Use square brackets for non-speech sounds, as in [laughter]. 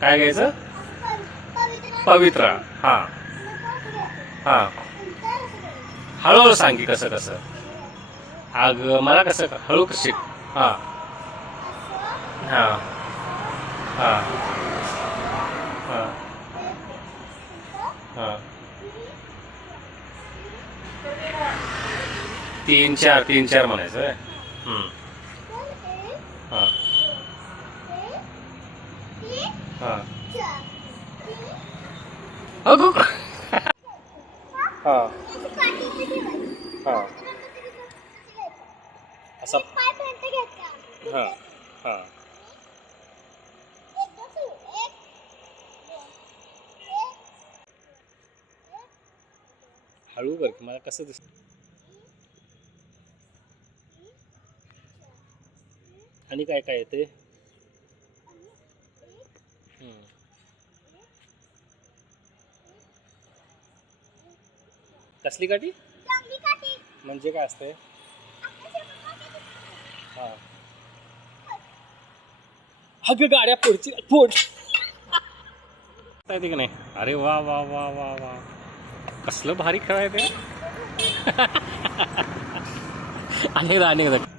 काय घ्यायचं? पवित्रा. हा. हा. हळूहळू सांग की कसं कसं. अग मला कसं हळू कशी हां हा. हा. हा. हा. हा. तीन चार तीन चार म्हणायचं हा. अगो. हा. हा. असं हा. हा. हळू की मला कसं दिसत. आणि काय काय येते कसली काठी म्हणजे काय असते? हा. अगं गाड्या पुढची पुढ. येते की नाही? अरे वा वा वा वा वा. कसलं भारी खेळ आहे ते. [laughs] अनेकदा अनेकदा.